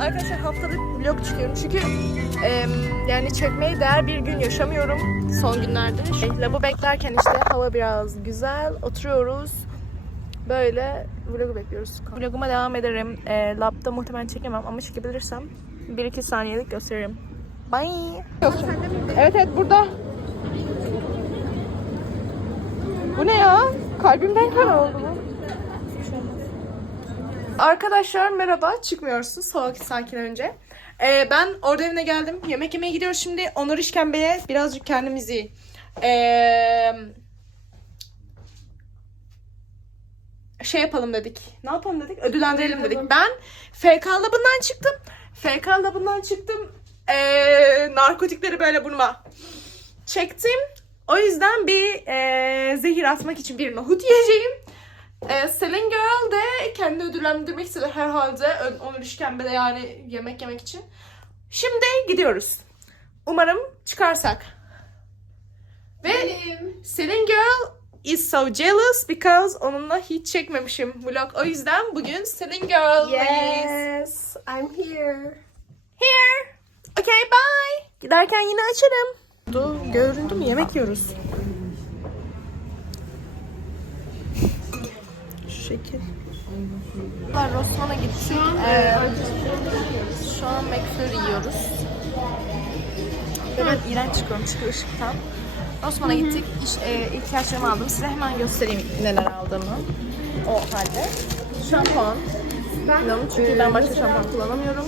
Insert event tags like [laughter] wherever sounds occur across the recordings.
Arkadaşlar haftalık vlog çıkıyorum çünkü em, yani çekmeye değer bir gün yaşamıyorum son günlerde. Şey, Labı beklerken işte hava biraz güzel, oturuyoruz. Böyle vlogu bekliyoruz. Vloguma devam ederim. E, labda muhtemelen çekemem ama çekebilirsem 1-2 saniyelik gösteririm. Bye. Evet evet burada. Bu ne ya? Kalbimden kan oldu bu. Arkadaşlar merhaba. Çıkmıyorsunuz sabah sakin önce. Ee, ben orada evine geldim. Yemek yemeye gidiyoruz şimdi. Onur İşkembe'ye birazcık kendimizi ee, şey yapalım dedik. Ne yapalım dedik? Ödüllendirelim dedik. Ben FK labından çıktım. FK labından çıktım. Ee, narkotikleri böyle burnuma çektim. O yüzden bir ee, zehir atmak için bir nohut yiyeceğim. Ee, Selin Girl de kendi ödüllendirmek istedi herhalde. Onur işkembede yani yemek yemek için. Şimdi gidiyoruz. Umarım çıkarsak. Ve Selin Girl is so jealous because onunla hiç çekmemişim vlog. O yüzden bugün Selin Girl Yes, I'm here. Here. Okay bye. Giderken yine açarım. Dur, göründü mü? Yemek yiyoruz. Şekil. Ben Rosman'a gittik. Ee, şu an McFlurry yiyoruz. Ben iğrenç çıkıyorum çünkü ışıktan. Osman'a gittik. İş, e, ihtiyaçlarımı aldım. Size hemen göstereyim neler aldığımı. O halde. Şampuan. Bilmiyorum çünkü ben başka şampuan kullanamıyorum.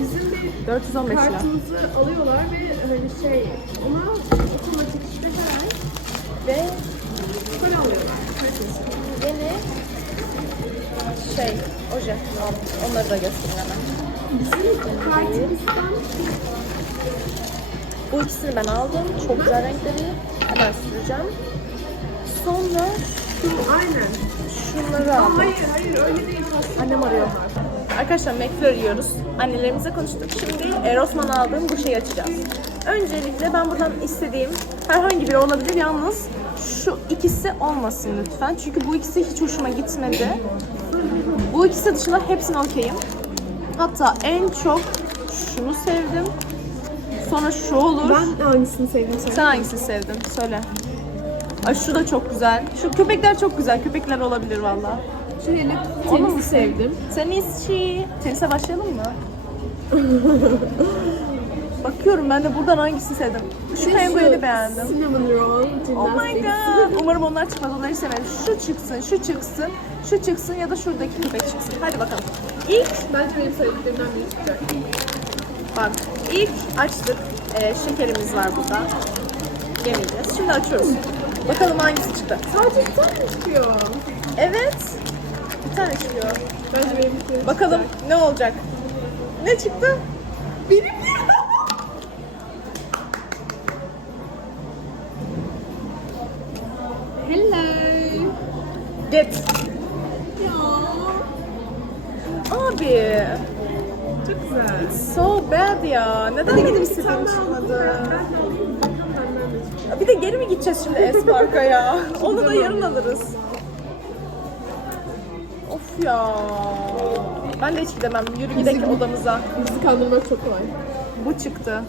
Bizim bir 415 lira. kartımızı alıyorlar ve hani şey ona otomatik işte her ay Ve para alıyorlar. yeni şey, oje aldım. Onları da göstereyim hemen. Bu ikisini ben aldım. Çok güzel renkleri. Hemen süreceğim. Sonra şu aynen. şunları aldım. Hayır hayır öyle değil. Annem arıyor. Arkadaşlar McFlurry yiyoruz. Annelerimize konuştuk. Şimdi Erosman aldığım bu şeyi açacağız. Öncelikle ben buradan istediğim herhangi biri olabilir. Yalnız şu ikisi olmasın lütfen. Çünkü bu ikisi hiç hoşuma gitmedi. Bu ikisi dışında hepsini okeyim. Hatta en çok şunu sevdim. Sonra şu olur. Ben hangisini sevdim sen? Sen hangisini sevdin? Söyle. Ay şu da çok güzel. Şu köpekler çok güzel. Köpekler olabilir valla. Şu hele Onu mu sevdim. Tennisçi. Tenise başlayalım mı? [laughs] Bakıyorum ben de buradan hangisini sevdim. Şu pengueni beğendim. Cinnamon roll, Oh my god. Umarım onlar çıkmaz. Onları severim. Şu çıksın, şu çıksın, şu çıksın ya da şuradaki köpek çıksın. Hadi bakalım. İlk Bence benim söylediklerimden biri çıkacak. bak ilk açtık. Ee, şekerimiz var burada. Yemeyeceğiz. Şimdi açıyoruz. Bakalım hangisi çıktı. Sadece bir tane çıkıyor? Evet. Bir tane çıkıyor. Bence benim Bakalım ne olacak? Ne çıktı? Benim Get. Ya. Abi. Çok güzel. So bad ya. Neden gidip tane daha alalım. çıkmadı? Bir de geri mi gideceğiz şimdi Espark'a ya? [laughs] Onu da yarın alırız. Of ya. Ben de hiç gidemem. Yürü gidelim odamıza. Bizi kandırmak çok kolay. Bu çıktı.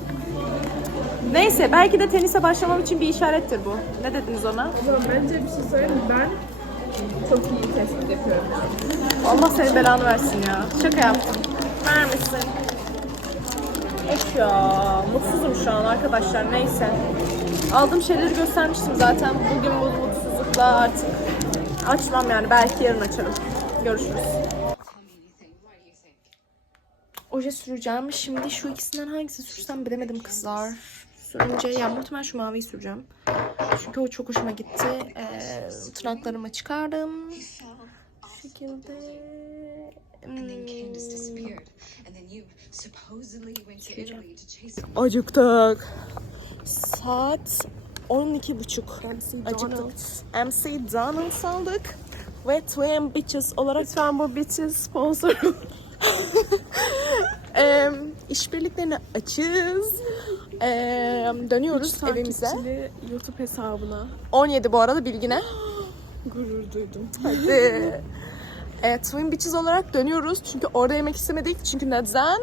Neyse belki de tenise başlamam için bir işarettir bu. Ne dediniz ona? Zaman bence bir şey söyleyeyim mi? Ben çok iyi tespit yapıyorum. Allah senin belanı versin ya. Şaka yaptım. Ver misin? Of ya. Mutsuzum şu an arkadaşlar. Neyse. Aldığım şeyleri göstermiştim zaten. Bugün bu mutsuzlukla artık açmam yani. Belki yarın açarım. Görüşürüz. Oje süreceğim. Şimdi şu ikisinden hangisi sürsem bilemedim kızlar. Sürünce ya muhtemelen şu maviyi süreceğim. Çünkü o çok hoşuma gitti. Ee, tırnaklarımı çıkardım. Şu şekilde. Hmm. Acıktık. Saat 12 buçuk. Acıktık. MC Donald's aldık. Ve Twin Bitches olarak Lütfen bu bitches sponsor. [laughs] Em, işbirliklerini açız. Em, dönüyoruz evimize. Takipçili YouTube hesabına 17 bu arada bilgine. [gasps] gurur duydum. [laughs] Hadi. e, Twin Beaches olarak dönüyoruz. Çünkü orada yemek istemedik. Çünkü neden?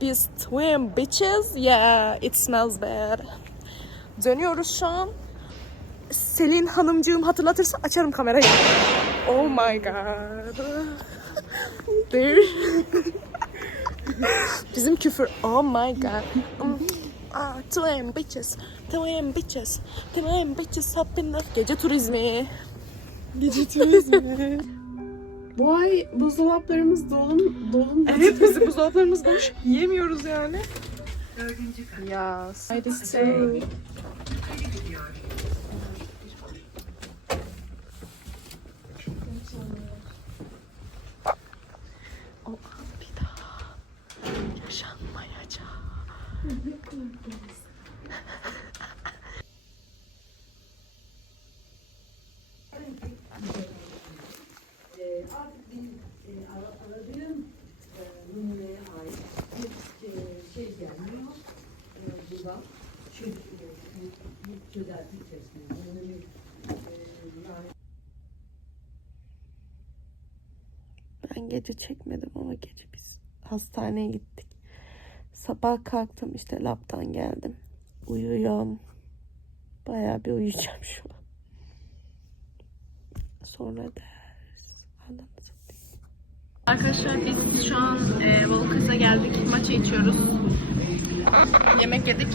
Biz Twin Beaches, yeah, it smells bad. Dönüyoruz şu an. Selin hanımcığım hatırlatırsa açarım kamerayı. Oh my god. [laughs] [laughs] Bizim küfür. Oh my god. Ah, twin bitches, twin bitches, twin bitches up. Gece turizmi. Gece turizmi. [laughs] Bu ay buzdolaplarımız dolun dolun. evet bizim buzdolaplarımız boş. Yiyemiyoruz yani. Ya. Şey, O an bir daha yaşanmayacak. aradığım e, numuneye ait bir e, şey gelmiyor. E, buradan çöz, e, bir çözelti içerisinde. Yani, e, yani Ben gece çekmedim ama gece biz hastaneye gittik. Sabah kalktım işte laptan geldim. Uyuyorum. Bayağı bir uyuyacağım şu an. Sonra ders. Anladın Arkadaşlar biz şu an e, Volkas'a geldik. Maça içiyoruz. Yemek yedik.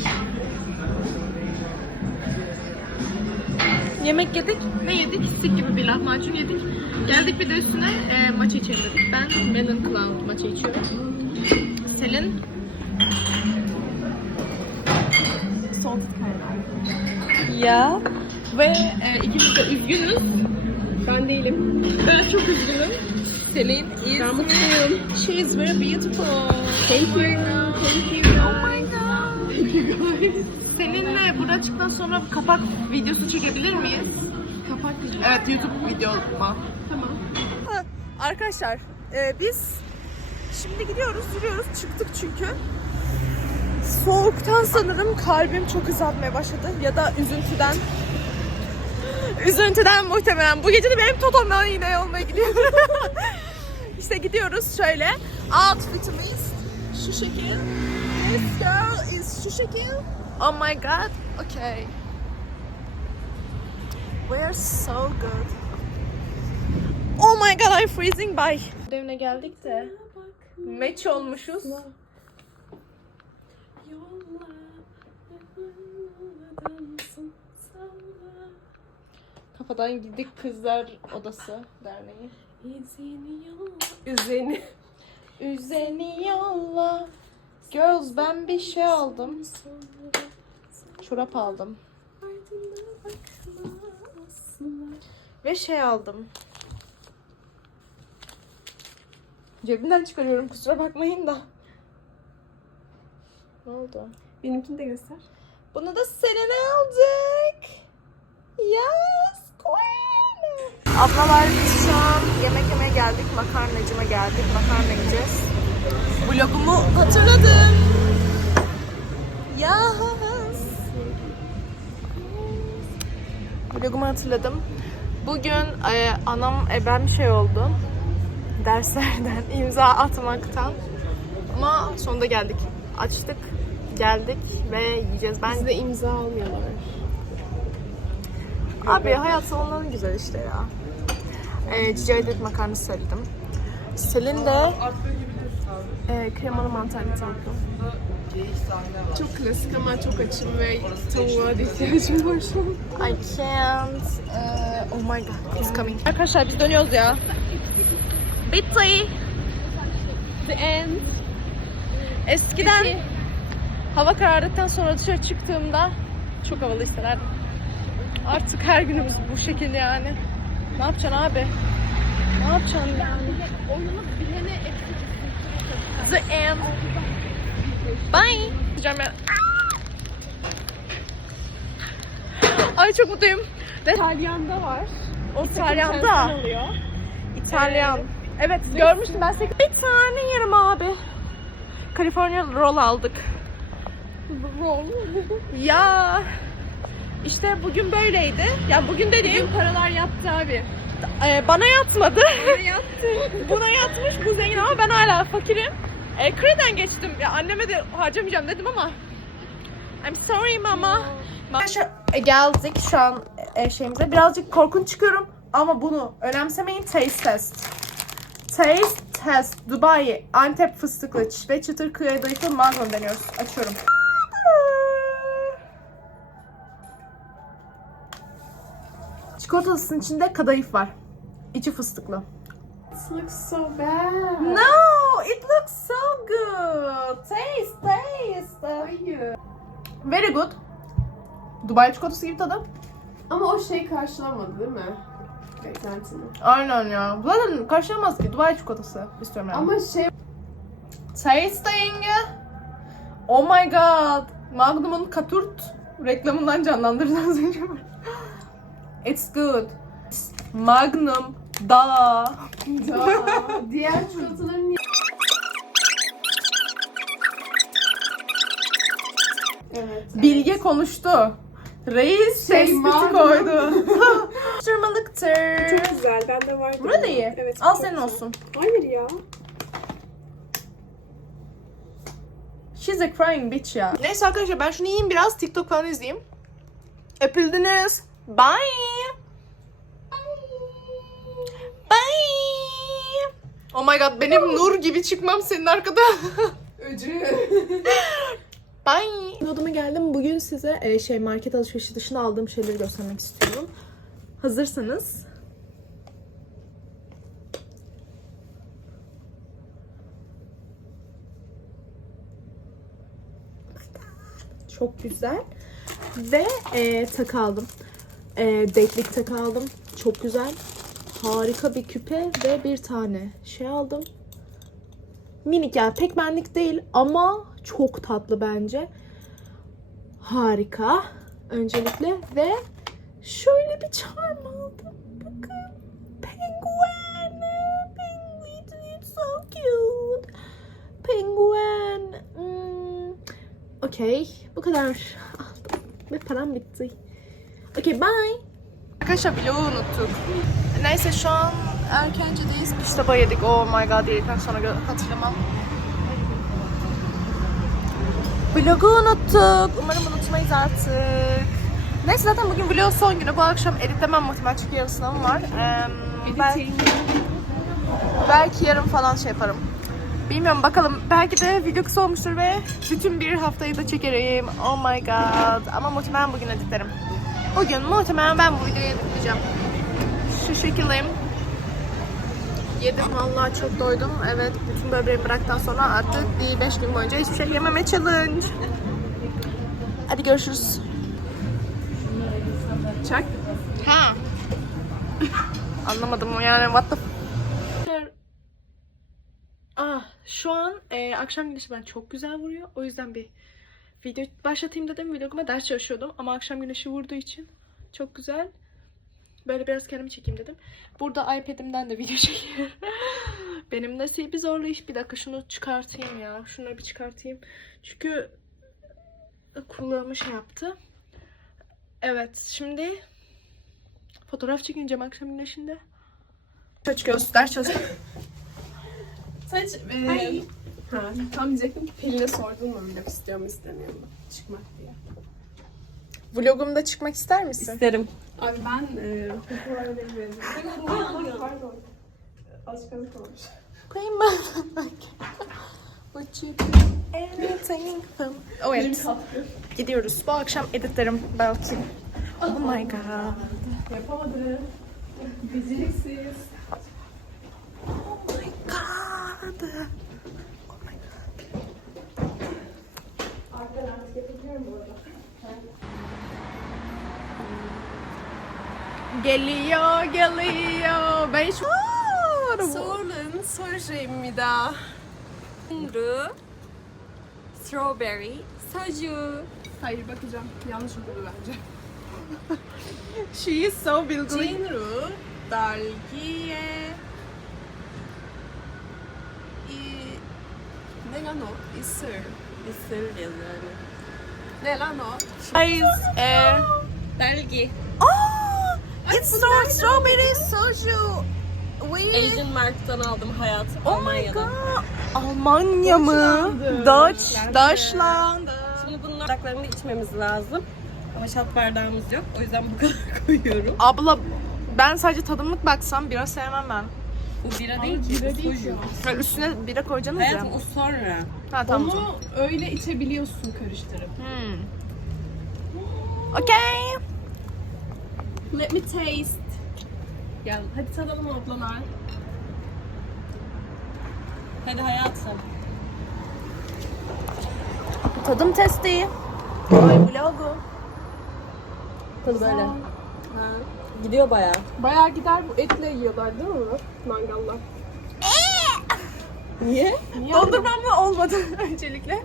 Yemek yedik. Ne yedik? Sik gibi bir lahmacun yedik. Geldik bir de üstüne e, maça içelim. Ben Melon Cloud maça içiyorum. Selin Soğuk Ya ve e, ikimiz de üzgünüz. Ben değilim. Ben çok üzgünüm. Selin is Ben mutluyum. She is very beautiful. Thank you. Thank you. Oh my god. Thank you guys. Seninle burada çıktıktan sonra kapak videosu çekebilir miyiz? Kapak video. Evet YouTube videoma. Tamam. Arkadaşlar e, biz şimdi gidiyoruz yürüyoruz çıktık çünkü. Soğuktan sanırım kalbim çok hızlı atmaya başladı ya da üzüntüden. Üzüntüden muhtemelen. Bu gece de benim totomdan yine olmaya gidiyor. [laughs] işte gidiyoruz şöyle. Outfitimiz şu şekil. This girl is şu şekil. Oh my god. Okay. We are so good. Oh my god I'm freezing by. Evine geldik de meç olmuşuz. Kafadan gidik kızlar odası derneği. Üzeni. Üzeni yolla. Girls ben bir şey aldım. Çorap aldım. Ve şey aldım. Cebimden çıkarıyorum kusura bakmayın da. Ne oldu? Benimkini de göster. Bunu da seninle aldık. Yes. Ablalar şu an yemek yemeye geldik. Makarnacıma geldik. Makarna yiyeceğiz. Vlogumu hatırladım. Yes. Vlogumu hatırladım. Bugün e, anam ebem şey oldu. Derslerden, [laughs] imza atmaktan. Ama sonunda geldik. Açtık, geldik ve yiyeceğiz. Ben Bizde imza almıyorlar. Abi hayat sonları güzel işte ya. Ee, cici adet makarna söyledim. Selin de e, kremalı mantarlı tavuklu. Çok klasik ama çok açım ve tavuğa da ihtiyacım var şu an. I can't. Ee, oh my god, it's coming. Arkadaşlar biz dönüyoruz ya. Bitti. The end. Eskiden hava karardıktan sonra dışarı çıktığımda çok havalı hissederdim. Artık her günümüz bu şekil yani. Ne yapacaksın abi? Ne yapacaksın yani? Oyunu bilene The end. Bye. Ya. Ay çok mutluyum. Ve İtalyan'da var. O İtalyan'da. İtalyan. Evet görmüştüm ben size. Bir tane yerim abi. California roll aldık. Roll. Ya işte bugün böyleydi. Ya bugün dediğim Bugün paralar yattı abi. e, bana yatmadı. Bana yattı. [laughs] Buna yatmış bu zengin ama ben hala fakirim. E, kreden geçtim. Ya anneme de harcamayacağım dedim ama. I'm sorry mama. Arkadaşlar e, geldik şu an e, şeyimize. Birazcık korkunç çıkıyorum ama bunu önemsemeyin. Taste test. Taste test. Dubai Antep fıstıklı ve çıtır kıyadayıflı magnum deniyoruz. Açıyorum. Çikolatalısının içinde kadayıf var. İçi fıstıklı. This looks so bad. No, it looks so good. Taste, taste. Hayır. Very good. Dubai çikolatası gibi tadı. Ama o şey karşılamadı değil mi? Beklentini. Aynen ya. Zaten karşılamaz ki. Dubai çikolatası istiyorum yani. Ama şey Tasting. Oh my god. Magnum'un Katurt reklamından canlandırdı az önce. [laughs] It's good. Magnum da. Aa, diğer çikolataların? Evet. Bilge konuştu. Reis Şey, tespiti Magnum. koydu. [laughs] Şırmalıktır. Çok güzel. Bende vardı. Really? Evet. Al çok senin güzel. olsun. Hayır ya. She's a crying bitch ya. Neyse arkadaşlar ben şunu yiyeyim biraz TikTok falan izleyeyim. Öpüldünüz. Bye. Bye. Oh my god benim nur gibi çıkmam senin arkada. [laughs] Öcü. Bye. Odama geldim. Bugün size e, şey market alışverişi dışında aldığım şeyleri göstermek istiyorum. Hazırsanız. Çok güzel. Ve e, takı aldım. E, date'lik takı aldım. Çok güzel. Harika bir küpe ve bir tane şey aldım. Minik yani pek benlik değil ama çok tatlı bence. Harika. Öncelikle ve şöyle bir charm aldım. Bakın. Penguin. Penguin. It's so cute. Penguin. Hmm. Okey. Bu kadar aldım. Ve param bitti. Okey bye. Arkadaşlar vlogu unuttuk. Neyse şu an erkencedeyiz. Biz sabah yedik. Oh my god yedikten sonra hatırlamam. Vlogu unuttuk. Umarım unutmayız artık. Neyse zaten bugün vlogun son günü. Bu akşam editlemem muhtemelen çünkü yarın sınavım var. Ee, belki, belki yarın falan şey yaparım. Bilmiyorum bakalım. Belki de video kısa olmuştur ve bütün bir haftayı da çekerim. Oh my god. Ama muhtemelen bugün editlerim. Bugün muhtemelen ben bu videoyu editleyeceğim. Şu şekildeyim. Yedim vallahi çok doydum. Evet bütün böbreğimi bıraktıktan sonra artık bir 5 gün boyunca hiçbir şey yememe challenge. Hadi görüşürüz. Çak. Ha. [laughs] Anlamadım yani what the Ah, şu an e, akşam güneşi ben çok güzel vuruyor. O yüzden bir video başlatayım dedim. Vloguma ders çalışıyordum ama akşam güneşi vurduğu için çok güzel. Böyle biraz kendimi çekeyim dedim. Burada iPad'imden de video [laughs] çekiyorum. Benim nasibi zorlu iş. Bir dakika şunu çıkartayım ya. Şunları bir çıkartayım. Çünkü kulağımı şey yaptı. Evet şimdi fotoğraf çekineceğim akşam güneşinde. Çıkıyoruz. Ders çalışıyoruz. Saç. E, ha, tam diyecektim ki Pelin'e sordun mu vlog istiyor mu istemiyor mu? Çıkmak diye. Vlogumda çıkmak ister misin? İsterim. Abi ben e. Pardon. Alışkanlık olmuş. Koyayım ben. Would you do anything for me? Oh, evet. Gidiyoruz. Bu akşam editlerim belki. Oh my god. Yapamadı. Beceriksiz. Oh my god. Oh my god. Arkadan artık yapabiliyorum bu arada. Geliyor, geliyor. Ben şu... Sorun, sorayım bir daha. Ru, strawberry, saju. Hayır bakacağım. Yanlış okudu bence. [laughs] She is so bilgili. Cinru, dalgiye. Ne lan o? Isır. Isır yazıyor. Ne lan o? Guys, 딸기 Aa, It's so strawberry soju. We... Asian Mark'tan aldım hayatım. Oh my god. Almanya mı? Dutch. Deutschland. Şimdi bunun bardaklarını içmemiz lazım. Ama şat bardağımız yok. O yüzden bu kadar [laughs] koyuyorum. Abla ben sadece tadımlık baksam bira sevmem ben. Bu bira değil ki. bira bu değil soju. Ha, Üstüne bira koyacaksınız ya. Hayatım o sonra. Ha tamam. Onu öyle içebiliyorsun karıştırıp. Hmm. Okay. Let me taste. Gel hadi tadalım ablalar. Hadi hayatım. Tadım testi. Ay vlogu. Tadı böyle. Ha. Gidiyor bayağı. Bayağı gider bu etle yiyorlar değil mi? Mangalda. Niye? Dondurmam mı olmadı [laughs] öncelikle?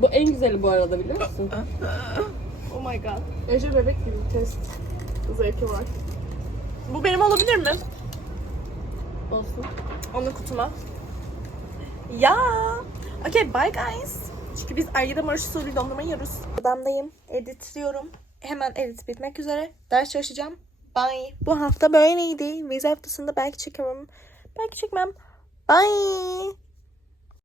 Bu en güzeli bu arada biliyor musun? Oh my god. Ece bebek gibi test zevki var. Bu benim olabilir mi? Olsun. Onu kutuma. Ya. Okay bye guys. Çünkü biz Aygıda Marşı usulü dondurma yiyoruz. Odamdayım. Editliyorum. Hemen edit bitmek üzere. Ders çalışacağım. Bye. Bu hafta böyleydi. Vize haftasında belki çekerim. Belki çekmem. Bye.